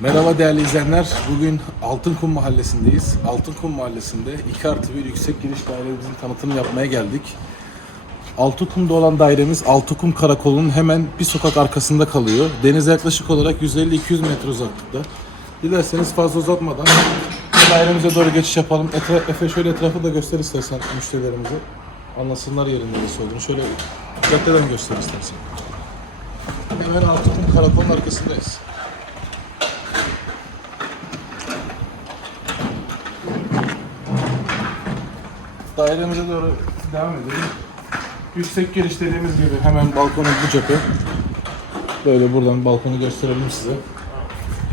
Merhaba değerli izleyenler. Bugün Altınkum Mahallesi'ndeyiz. Altınkum Mahallesi'nde 2 artı 1 yüksek giriş dairemizin tanıtımını yapmaya geldik. Altıkum'da olan dairemiz Altıkum Karakolu'nun hemen bir sokak arkasında kalıyor. Denize yaklaşık olarak 150-200 metre uzaklıkta. Dilerseniz fazla uzatmadan dairemize doğru geçiş yapalım. Etra- Efe şöyle etrafı da göster istersen müşterilerimize. Anlasınlar yerinde nasıl olduğunu. Şöyle caddeden göster istersen. Hemen Altıkum Karakolu'nun arkasındayız. Dairemize doğru devam edelim. Yüksek giriş dediğimiz gibi hemen balkonun bu cephe. Böyle buradan balkonu gösterelim size.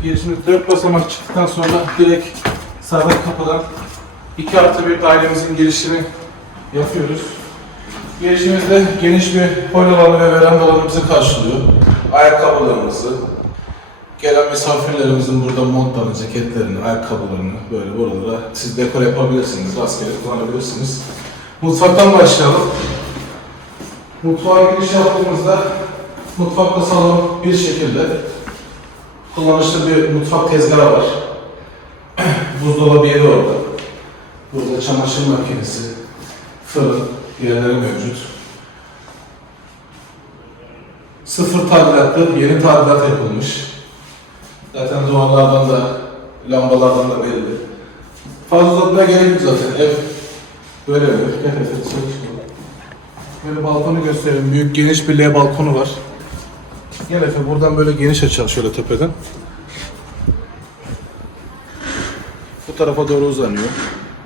Girişimiz 4 basamak çıktıktan sonra direkt sağdaki kapıdan 2 artı bir dairemizin girişini yapıyoruz. Girişimizde geniş bir hol alanı ve veranda alanı bizi karşılıyor. Ayakkabılarımızı, gelen misafirlerimizin burada montlarını, ceketlerini, ayakkabılarını böyle buralara siz dekor yapabilirsiniz, rastgele kullanabilirsiniz. Mutfaktan başlayalım. Mutfağa giriş yaptığımızda mutfakta salon bir şekilde kullanışlı bir mutfak tezgahı var. Buzdolabı yeri orada. Burada çamaşır makinesi, fırın yerleri mevcut. Sıfır tadilatlı, yeni tadilat yapılmış. Zaten duvarlardan da, lambalardan da belli. Fazla uzatmaya gerek yok zaten. Ev böyle bir ev. Gel Efe, sen çıkalım. Böyle balkonu göstereyim. Büyük geniş bir L balkonu var. Gel Efe buradan böyle geniş açalım şöyle tepeden. Bu tarafa doğru uzanıyor.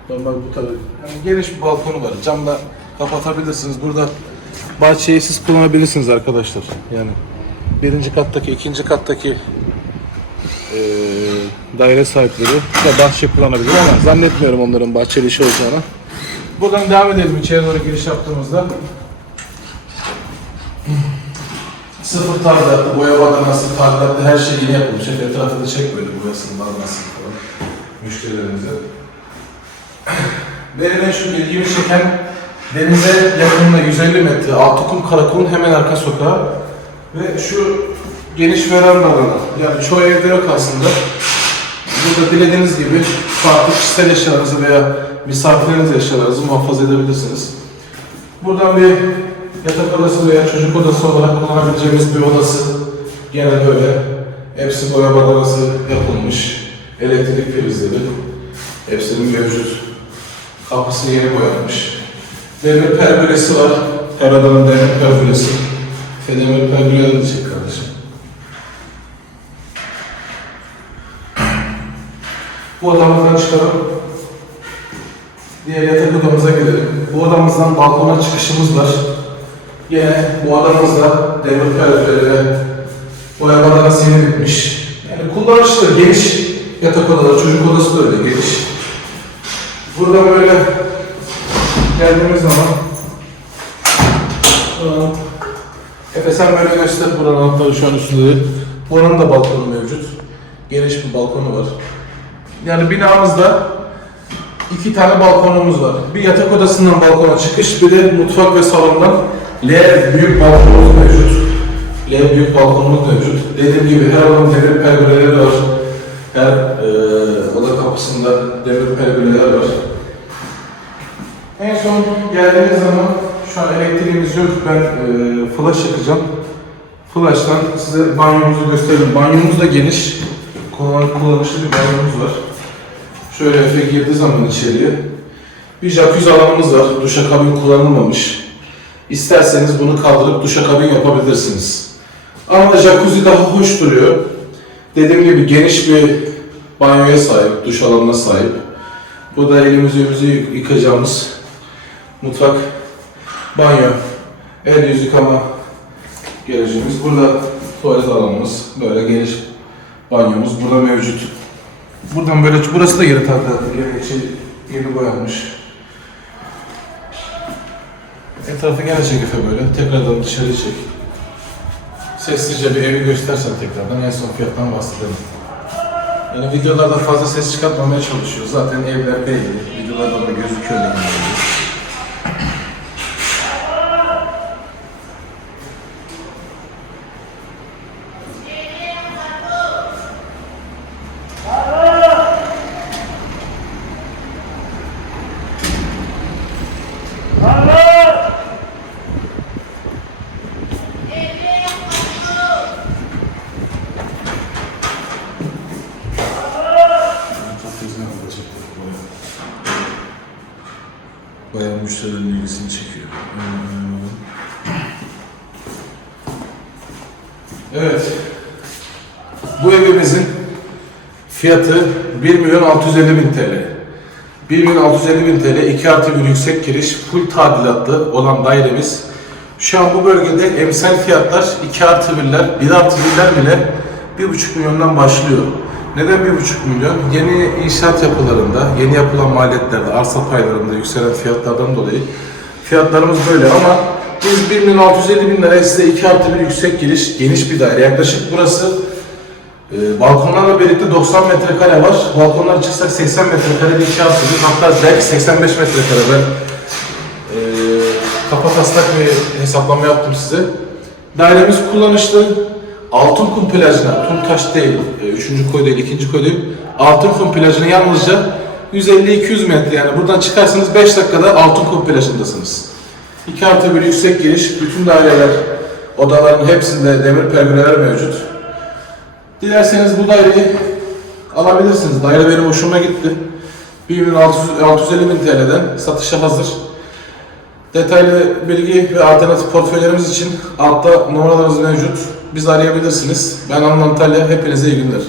Normal bu tarafa. Yani geniş bir balkonu var. Camla kapatabilirsiniz. Burada bahçeyi siz kullanabilirsiniz arkadaşlar. Yani birinci kattaki, ikinci kattaki eee, daire sahipleri da bahçe kullanabilir ama zannetmiyorum onların bahçeli işi olacağını. Buradan devam edelim içeri doğru giriş yaptığımızda. Sıfır tadilatlı, boya badanası, tadilatlı her şey yeni yapılmış. Hep etrafı da çek böyle boyasını, badanasını falan müşterilerimize. Benim en çok ilgimi çeken denize yakınında 150 metre Altıkum Karakol'un hemen arka sokağı ve şu geniş veranda alanı. Yani çoğu evde yok aslında. Burada dilediğiniz gibi farklı kişisel eşyalarınızı veya misafirleriniz eşyalarınızı muhafaza edebilirsiniz. Buradan bir yatak odası veya çocuk odası olarak kullanabileceğimiz bir odası. Gene böyle. Hepsi boya badanası yapılmış. Elektrik prizleri. Hepsinin mevcut. Kapısı yeni boyanmış. Demir pergülesi var. Her odanın demir pergülesi. Demir pergülerini Bu odamızdan çıkalım. Diğer yatak odamıza gidelim. Bu odamızdan balkona çıkışımız var. Yine bu odamızda demir perdeleri boya badanası bitmiş. Yani kullanışlı, geniş yatak odaları, çocuk odası da öyle geniş. Burada böyle geldiğimiz zaman buranın Efe sen böyle göster buranın altları şu an üstünde değil. Buranın da balkonu mevcut. Geniş bir balkonu var. Yani binamızda iki tane balkonumuz var. Bir yatak odasından balkona çıkış, bir de mutfak ve salondan L büyük balkonumuz mevcut. L büyük balkonumuz mevcut. Dediğim gibi her odanın demir pergoleleri var. Her eee oda kapısında demir pergoleler var. En son geldiğimiz zaman şu an elektriğimiz yok. Ben eee flash yakacağım. Flash'tan size banyomuzu göstereyim. Banyomuz da geniş. Kullan- Kullanışlı bir banyomuz var. Şöyle Efe girdiği zaman içeriye. Bir jacuzzi alanımız var. Duşakabin kullanılmamış. İsterseniz bunu kaldırıp duşakabin yapabilirsiniz. Ama jacuzzi daha hoş duruyor. Dediğim gibi geniş bir banyoya sahip, duş alanına sahip. Bu da elimizi yüzümüzü yık- yıkayacağımız mutfak, banyo, el yüz yıkama geleceğimiz. Burada tuvalet alanımız, böyle geniş banyomuz burada mevcut. Buradan böyle, burası da yeni tadilatlı, yeni içi yeni boyanmış. Etrafı gene çek Efe böyle, tekrardan dışarı çek. Sessizce bir evi göstersen tekrardan en son fiyattan bahsedelim. Yani videolarda fazla ses çıkartmamaya çalışıyoruz. Zaten evler belli, videolarda da gözüküyor. yani. Bayağı müşterilerin ilgisini çekiyor. Evet. Bu evimizin fiyatı 1 milyon 650 bin TL. 1 milyon 650 bin TL 2 artı 1 yüksek giriş full tadilatlı olan dairemiz. Şu an bu bölgede emsal fiyatlar 2 artı 1'ler 1 artı 1'ler bile 1,5 milyondan başlıyor. Neden 1,5 milyon? Yeni inşaat yapılarında, yeni yapılan maliyetlerde, arsa paylarında yükselen fiyatlardan dolayı fiyatlarımız böyle ama biz 1 milyon 650 bin liraya size 2 artı 1 yüksek giriş, geniş bir daire. Yaklaşık burası e, balkonlarla birlikte 90 metrekare var. Balkonlar çıksak 80 metrekare bir 2 artı 1 hatta belki 85 metrekare ben e, kafa bir hesaplama yaptım size. Dairemiz kullanışlı. Altın kum plajına, Tuntaş değil, e, üçüncü koy değil, ikinci koy değil. Altın kum plajına yalnızca 150-200 metre yani buradan çıkarsanız 5 dakikada Altın kum plajındasınız. 2 artı 1 yüksek giriş, bütün daireler, odaların hepsinde demir pergoleler mevcut. Dilerseniz bu daireyi alabilirsiniz. Daire benim hoşuma gitti. 1650 bin TL'den satışa hazır. Detaylı bilgi ve alternatif portföylerimiz için altta numaralarımız mevcut. Bizi arayabilirsiniz. Ben Antalya. Hepinize iyi günler.